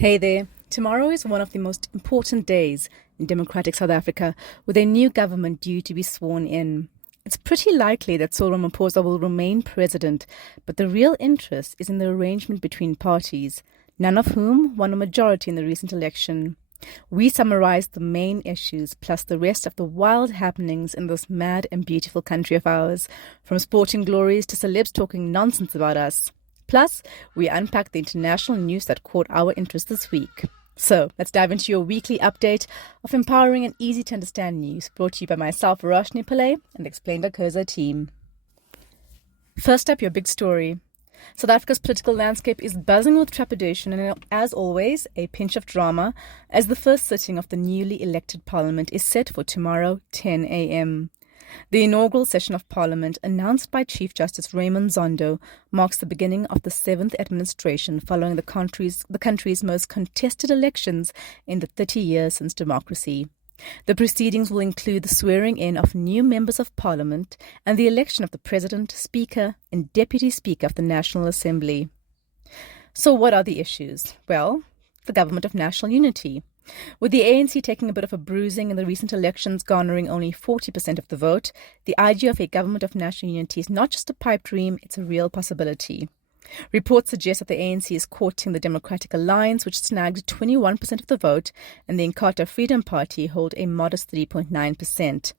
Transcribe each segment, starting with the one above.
Hey there. Tomorrow is one of the most important days in democratic South Africa, with a new government due to be sworn in. It's pretty likely that Cyril Ramaphosa will remain president, but the real interest is in the arrangement between parties, none of whom won a majority in the recent election. We summarize the main issues plus the rest of the wild happenings in this mad and beautiful country of ours, from sporting glories to celebs talking nonsense about us. Plus, we unpack the international news that caught our interest this week. So, let's dive into your weekly update of empowering and easy to understand news, brought to you by myself, Verashni Pillay, and the Explained Akosa team. First up, your big story. South Africa's political landscape is buzzing with trepidation and, as always, a pinch of drama, as the first sitting of the newly elected parliament is set for tomorrow, 10 a.m. The inaugural session of Parliament, announced by Chief Justice Raymond Zondo, marks the beginning of the seventh administration following the country's most contested elections in the 30 years since democracy. The proceedings will include the swearing in of new members of Parliament and the election of the President, Speaker, and Deputy Speaker of the National Assembly. So what are the issues? Well, the Government of National Unity. With the ANC taking a bit of a bruising in the recent elections, garnering only 40% of the vote, the idea of a government of national unity is not just a pipe dream, it's a real possibility. Reports suggest that the ANC is courting the Democratic Alliance, which snagged 21% of the vote, and the Inkatha Freedom Party hold a modest 3.9%.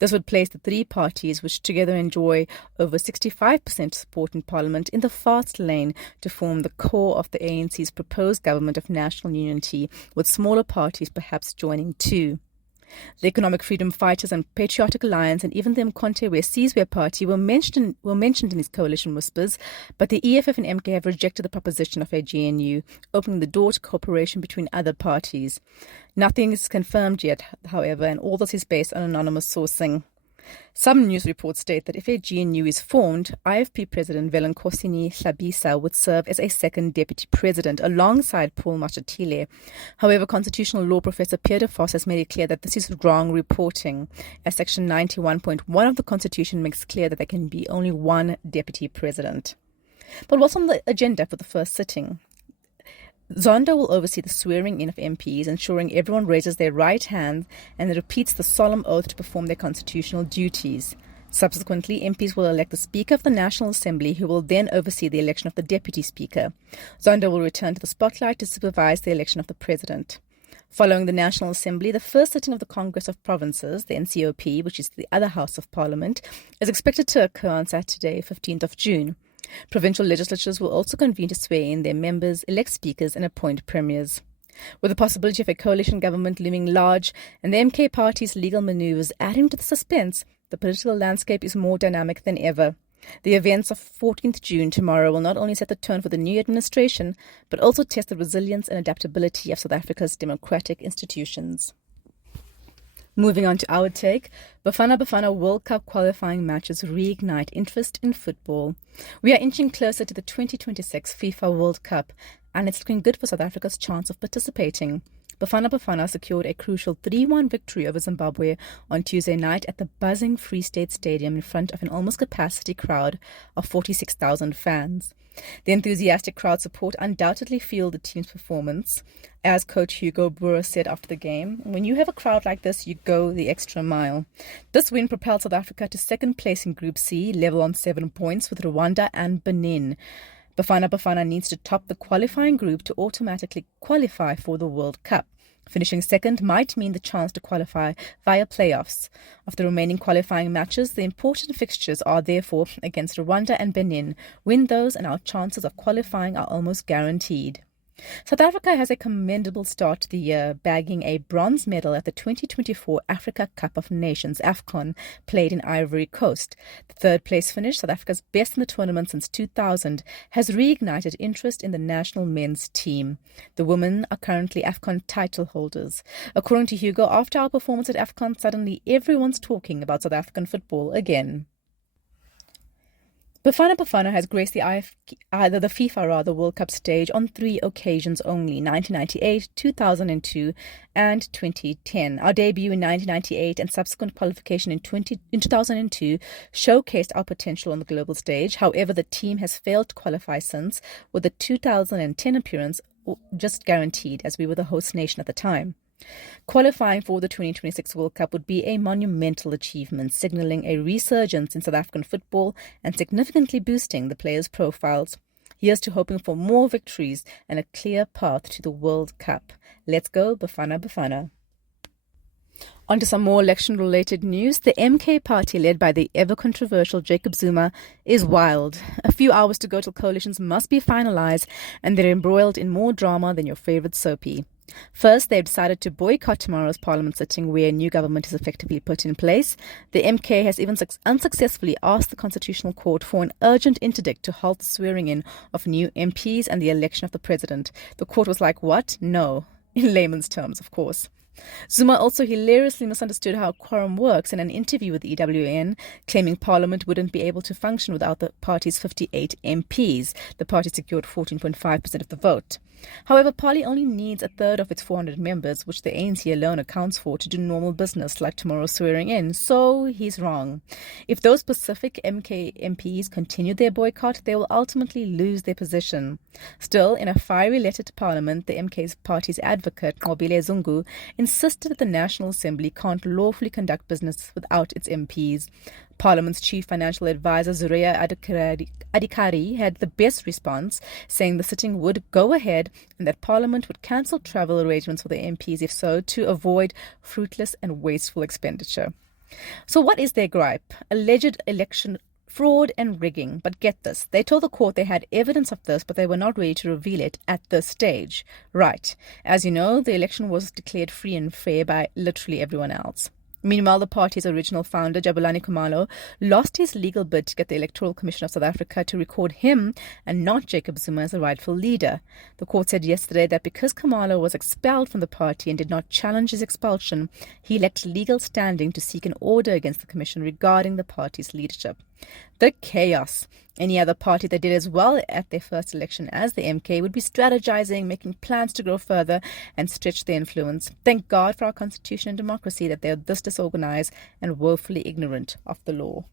This would place the three parties, which together enjoy over 65% support in Parliament, in the fast lane to form the core of the ANC's proposed government of national unity, with smaller parties perhaps joining too. The Economic Freedom Fighters and Patriotic Alliance and even the Mkhonto Sizwe Party were mentioned in his coalition whispers, but the EFF and MK have rejected the proposition of a GNU, opening the door to cooperation between other parties. Nothing is confirmed yet, however, and all this is based on anonymous sourcing. Some news reports state that if a GNU is formed, IFP President Velenkosini Hlabisa would serve as a second deputy president alongside Paul Mashatile. However, constitutional law professor Pierre de Vos has made it clear that this is wrong reporting, as Section 91.1 of the Constitution makes clear that there can be only one deputy president. But what's on the agenda for the first sitting? Zondo will oversee the swearing in of MPs, ensuring everyone raises their right hand and repeats the solemn oath to perform their constitutional duties. Subsequently, MPs will elect the Speaker of the National Assembly, who will then oversee the election of the Deputy Speaker. Zondo will return to the spotlight to supervise the election of the President. Following the National Assembly, the first sitting of the Congress of Provinces, the NCOP, which is the other House of Parliament, is expected to occur on Saturday, 15th of June. Provincial legislatures will also convene to swear in their members, elect speakers, and appoint premiers. With the possibility of a coalition government looming large and the MK party's legal maneuvers adding to the suspense, the political landscape is more dynamic than ever. The events of 14th June tomorrow will not only set the tone for the new administration, but also test the resilience and adaptability of South Africa's democratic institutions. Moving on to our take, Bafana World Cup qualifying matches reignite interest in football. We are inching closer to the 2026 FIFA World Cup, and it's looking good for South Africa's chance of participating. Bafana secured a crucial 3-1 victory over Zimbabwe on Tuesday night at the buzzing Free State Stadium in front of an almost capacity crowd of 46,000 fans. The enthusiastic crowd support undoubtedly fueled the team's performance. As coach Hugo Broos said after the game, when you have a crowd like this, you go the extra mile. This win propelled South Africa to second place in Group C, level on 7 points with Rwanda and Benin. Bafana needs to top the qualifying group to automatically qualify for the World Cup. Finishing second might mean the chance to qualify via playoffs. Of the remaining qualifying matches, the important fixtures are therefore against Rwanda and Benin. Win those and our chances of qualifying are almost guaranteed. South Africa has a commendable start to the year, bagging a bronze medal at the 2024 Africa Cup of Nations, AFCON, played in Ivory Coast. The third place finish, South Africa's best in the tournament since 2000, has reignited interest in the national men's team. The women are currently AFCON title holders. According to Hugo, after our performance at AFCON, suddenly everyone's talking about South African football again. Bafana has graced the FIFA World Cup stage on 3 occasions only: 1998, 2002, and 2010. Our debut in 1998 and subsequent qualification in 2002 showcased our potential on the global stage. However, the team has failed to qualify since, with the 2010 appearance just guaranteed, as we were the host nation at the time. Qualifying for the 2026 World Cup would be a monumental achievement, signalling a resurgence in South African football and significantly boosting the players' profiles. Here's to hoping for more victories and a clear path to the World Cup. Let's go, Bafana Bafana. On to some more election-related news. The MK party, led by the ever-controversial Jacob Zuma, is wild. A few hours to go till coalitions must be finalised, and they're embroiled in more drama than your favourite soapy. First, they've decided to boycott tomorrow's parliament sitting where a new government is effectively put in place. The MK has even unsuccessfully asked the Constitutional Court for an urgent interdict to halt the swearing in of new MPs and the election of the president. The court was like, what? No. In layman's terms, of course. Zuma also hilariously misunderstood how quorum works in an interview with the EWN, claiming Parliament wouldn't be able to function without the party's 58 MPs. The party secured 14.5% of the vote. However, Party only needs a third of its 400 members, which the ANC alone accounts for, to do normal business like tomorrow's swearing in. So he's wrong. If those specific MK MPs continue their boycott, they will ultimately lose their position. Still, in a fiery letter to Parliament, the MK's party's advocate, Nqobile Zungu, insisted that the National Assembly can't lawfully conduct business without its MPs. Parliament's chief financial advisor, Zureya Adikari, had the best response, saying the sitting would go ahead and that Parliament would cancel travel arrangements for the MPs if so, to avoid fruitless and wasteful expenditure. So what is their gripe? Alleged election fraud and rigging. But get this, they told the court they had evidence of this, but they were not ready to reveal it at this stage. Right. As you know, the election was declared free and fair by literally everyone else. Meanwhile, the party's original founder, Jabulani Khumalo, lost his legal bid to get the Electoral Commission of South Africa to record him and not Jacob Zuma as the rightful leader. The court said yesterday that because Khumalo was expelled from the party and did not challenge his expulsion, he lacked legal standing to seek an order against the commission regarding the party's leadership. The chaos. Any other party that did as well at their first election as the MK would be strategizing, making plans to grow further and stretch their influence. Thank God for our constitution and democracy that they are this disorganized and woefully ignorant of the law.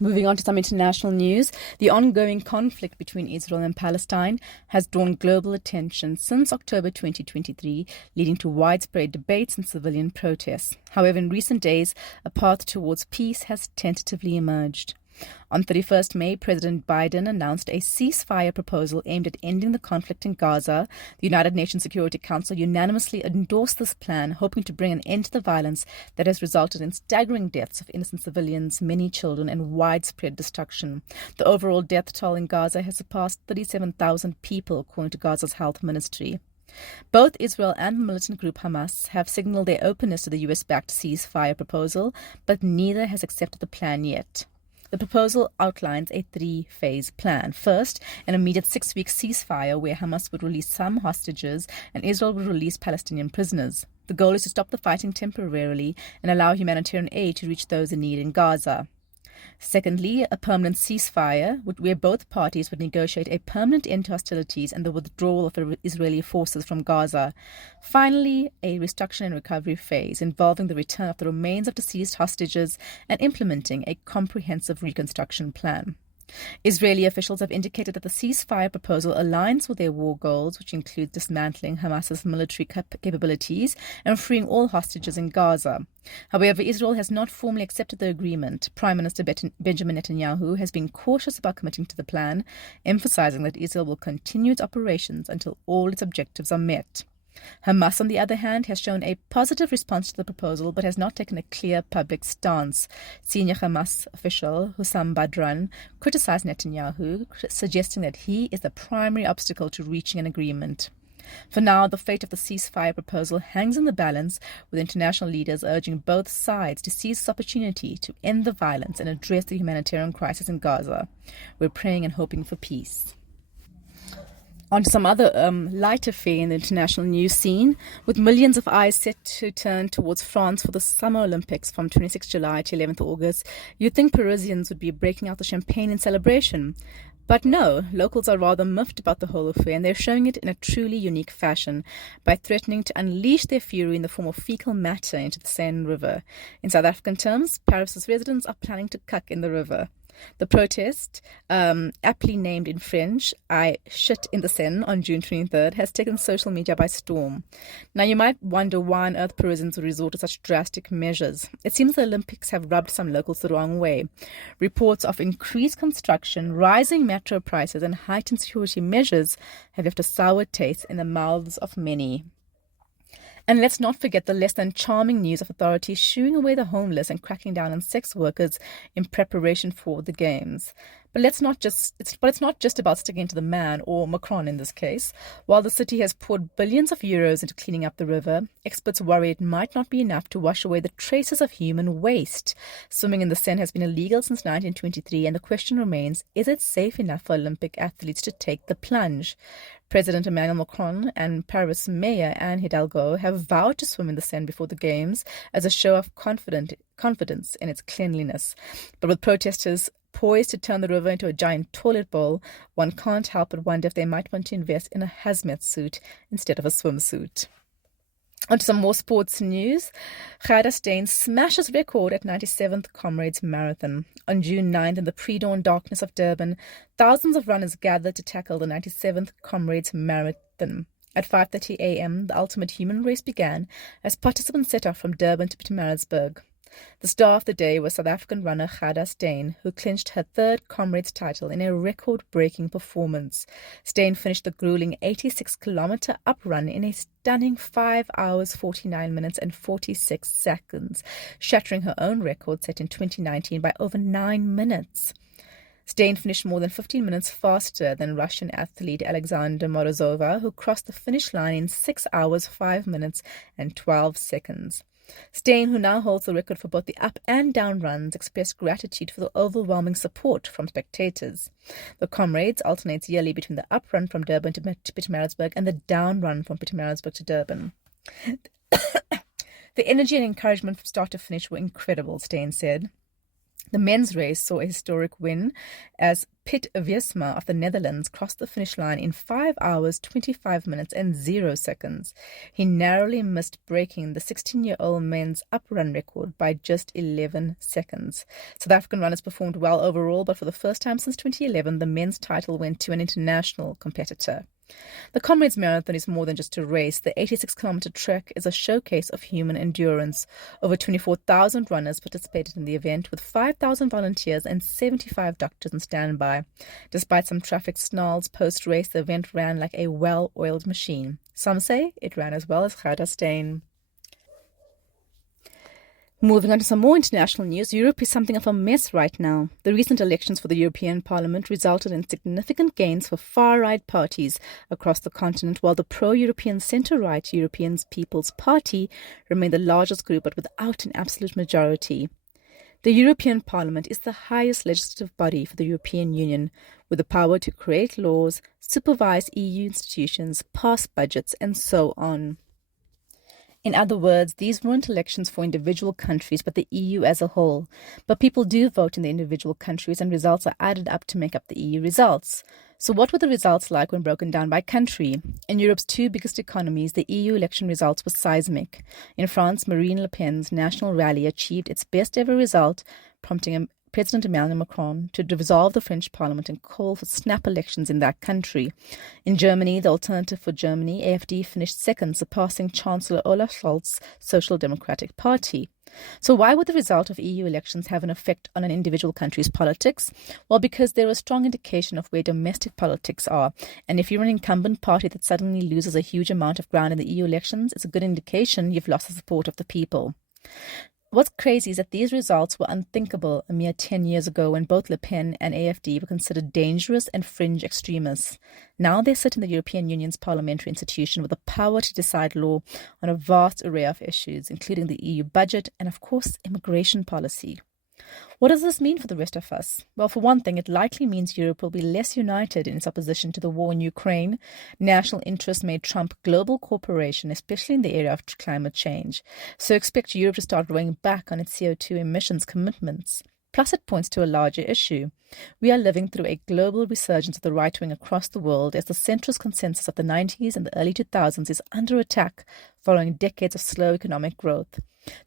Moving on to some international news, the ongoing conflict between Israel and Palestine has drawn global attention since October 2023, leading to widespread debates and civilian protests. However, in recent days, a path towards peace has tentatively emerged. On 31st May, President Biden announced a ceasefire proposal aimed at ending the conflict in Gaza. The United Nations Security Council unanimously endorsed this plan, hoping to bring an end to the violence that has resulted in staggering deaths of innocent civilians, many children, and widespread destruction. The overall death toll in Gaza has surpassed 37,000 people, according to Gaza's health ministry. Both Israel and the militant group Hamas have signaled their openness to the US-backed ceasefire proposal, but neither has accepted the plan yet. The proposal outlines a three-phase plan. First, an immediate 6-week ceasefire where Hamas would release some hostages and Israel would release Palestinian prisoners. The goal is to stop the fighting temporarily and allow humanitarian aid to reach those in need in Gaza. Secondly, a permanent ceasefire where both parties would negotiate a permanent end to hostilities and the withdrawal of the Israeli forces from Gaza. Finally, a reconstruction and recovery phase involving the return of the remains of deceased hostages and implementing a comprehensive reconstruction plan. Israeli officials have indicated that the ceasefire proposal aligns with their war goals, which include dismantling Hamas's military capabilities and freeing all hostages in Gaza. However, Israel has not formally accepted the agreement. Prime Minister Benjamin Netanyahu has been cautious about committing to the plan, emphasizing that Israel will continue its operations until all its objectives are met. Hamas, on the other hand, has shown a positive response to the proposal but has not taken a clear public stance. Senior Hamas official Hussam Badran criticized Netanyahu, suggesting that he is the primary obstacle to reaching an agreement. For now, the fate of the ceasefire proposal hangs in the balance, with international leaders urging both sides to seize this opportunity to end the violence and address the humanitarian crisis in Gaza. We're praying and hoping for peace. On to some other lighter fare in the international news scene, with millions of eyes set to turn towards France for the Summer Olympics from 26 July to 11th August, you'd think Parisians would be breaking out the champagne in celebration. But no, locals are rather miffed about the whole affair, and they're showing it in a truly unique fashion by threatening to unleash their fury in the form of fecal matter into the Seine River. In South African terms, Paris's residents are planning to cuck in the river. The protest, aptly named in French, I Shit in the Seine on June 23rd, has taken social media by storm. Now, you might wonder why on earth Parisians would resort to such drastic measures. It seems the Olympics have rubbed some locals the wrong way. Reports of increased construction, rising metro prices, and heightened security measures have left a sour taste in the mouths of many. And let's not forget the less than charming news of authorities shooing away the homeless and cracking down on sex workers in preparation for the games. But it's not just about sticking to the man, or Macron in this case. While the city has poured billions of euros into cleaning up the river, experts worry it might not be enough to wash away the traces of human waste. Swimming in the Seine has been illegal since 1923, and the question remains, is it safe enough for Olympic athletes to take the plunge? President Emmanuel Macron and Paris Mayor Anne Hidalgo have vowed to swim in the Seine before the Games as a show of confidence in its cleanliness. But with protesters poised to turn the river into a giant toilet bowl, one can't help but wonder if they might want to invest in a hazmat suit instead of a swimsuit. On to some more sports news. Gerda Steyn smashes record at 97th Comrades Marathon. On June 9th, in the pre-dawn darkness of Durban, thousands of runners gathered to tackle the 97th Comrades Marathon. At 5:30 a.m., the ultimate human race began as participants set off from Durban to Pietermaritzburg. The star of the day was South African runner Gerda Steyn, who clinched her third Comrades title in a record-breaking performance. Steyn finished the grueling 86-kilometer uprun in a stunning 5 hours, 49 minutes and 46 seconds, shattering her own record set in 2019 by over 9 minutes. Steyn finished more than 15 minutes faster than Russian athlete Alexandra Morozova, who crossed the finish line in 6 hours, 5 minutes and 12 seconds. Steyn, who now holds the record for both the up and down runs, expressed gratitude for the overwhelming support from spectators. The Comrades alternates yearly between the up run from Durban to Pietermaritzburg and the down run from Pietermaritzburg to Durban. The energy and encouragement from start to finish were incredible, Steyn said. The men's race saw a historic win as Piet Wiersma of the Netherlands crossed the finish line in 5 hours, 25 minutes and 0 seconds. He narrowly missed breaking the 16-year-old men's uprun record by just 11 seconds. South African runners performed well overall, but for the first time since 2011, the men's title went to an international competitor. The Comrades Marathon is more than just a race. The 86-kilometer trek is a showcase of human endurance. Over 24,000 runners participated in the event, with 5,000 volunteers and 75 doctors on standby. Despite some traffic snarls post-race, the event ran like a well-oiled machine. Some say it ran as well as Gerda Steyn. Moving on to some more international news, Europe is something of a mess right now. The recent elections for the European Parliament resulted in significant gains for far-right parties across the continent, while the pro-European centre-right European People's Party remained the largest group, but without an absolute majority. The European Parliament is the highest legislative body for the European Union, with the power to create laws, supervise EU institutions, pass budgets, and so on. In other words, these weren't elections for individual countries, but the EU as a whole. But people do vote in the individual countries, and results are added up to make up the EU results. So what were the results like when broken down by country? In Europe's two biggest economies, the EU election results were seismic. In France, Marine Le Pen's National Rally achieved its best ever result, prompting President Emmanuel Macron to dissolve the French Parliament and call for snap elections in that country. In Germany, the Alternative for Germany, AfD, finished second, surpassing Chancellor Olaf Scholz's Social Democratic Party. So why would the result of EU elections have an effect on an individual country's politics? Well, because they're a strong indication of where domestic politics are. And if you're an incumbent party that suddenly loses a huge amount of ground in the EU elections, it's a good indication you've lost the support of the people. What's crazy is that these results were unthinkable a mere 10 years ago, when both Le Pen and AfD were considered dangerous and fringe extremists. Now they sit in the European Union's parliamentary institution with the power to decide law on a vast array of issues, including the EU budget and, of course, immigration policy. What does this mean for the rest of us? Well, for one thing, it likely means Europe will be less united in its opposition to the war in Ukraine. National interests may trump global cooperation, especially in the area of climate change. So expect Europe to start rowing back on its CO2 emissions commitments. Plus, it points to a larger issue. We are living through a global resurgence of the right wing across the world as the centrist consensus of the 90s and the early 2000s is under attack following decades of slow economic growth.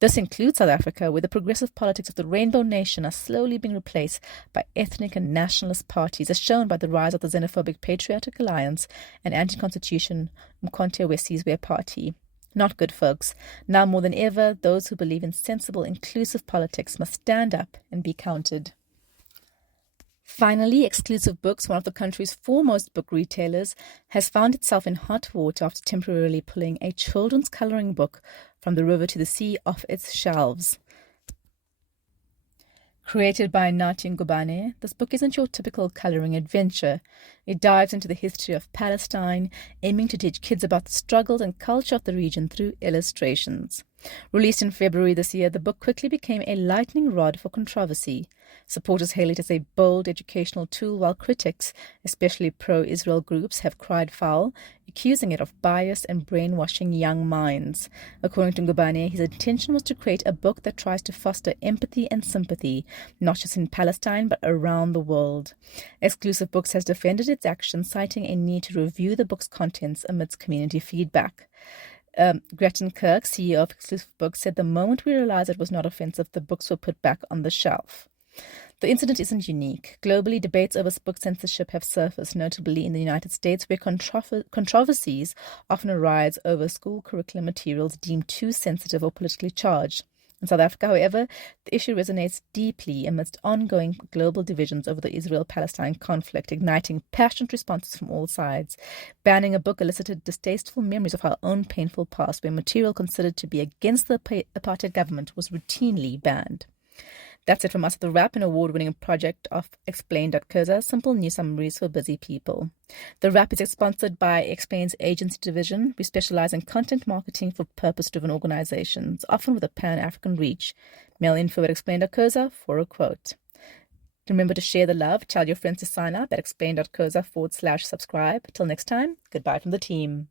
This includes South Africa, where the progressive politics of the Rainbow Nation are slowly being replaced by ethnic and nationalist parties, as shown by the rise of the xenophobic Patriotic Alliance and anti-constitution Umkhonto weSizwe Party. Not good, folks. Now more than ever, those who believe in sensible, inclusive politics must stand up and be counted. Finally, Exclusive Books, one of the country's foremost book retailers, has found itself in hot water after temporarily pulling a children's colouring book from the river to the sea off its shelves. Created by Nathi Ngubane, this book isn't your typical colouring adventure. It dives into the history of Palestine, aiming to teach kids about the struggles and culture of the region through illustrations. Released in February this year, the book quickly became a lightning rod for controversy. Supporters hail it as a bold educational tool, while critics, especially pro-Israel groups, have cried foul, accusing it of bias and brainwashing young minds. According to Ngubane, his intention was to create a book that tries to foster empathy and sympathy, not just in Palestine, but around the world. Exclusive Books has defended its action, citing a need to review the book's contents amidst community feedback. Gretchen Kirk, CEO of Exclusive Books, said the moment we realized it was not offensive, the books were put back on the shelf. The incident isn't unique. Globally, debates over book censorship have surfaced, notably in the United States, where controversies often arise over school curriculum materials deemed too sensitive or politically charged. In South Africa, however, the issue resonates deeply amidst ongoing global divisions over the Israel-Palestine conflict, igniting passionate responses from all sides. Banning a book elicited distasteful memories of our own painful past, where material considered to be against the apartheid government was routinely banned. That's it from us at The Wrap, an award-winning project of Explain.coza, simple news summaries for busy people. The Wrap is sponsored by Explain's agency division. We specialize in content marketing for purpose-driven organizations, often with a pan-African reach. Mail info at Explain.coza for a quote. Remember to share the love. Tell your friends to sign up at Explain.coza/subscribe. Till next time, goodbye from the team.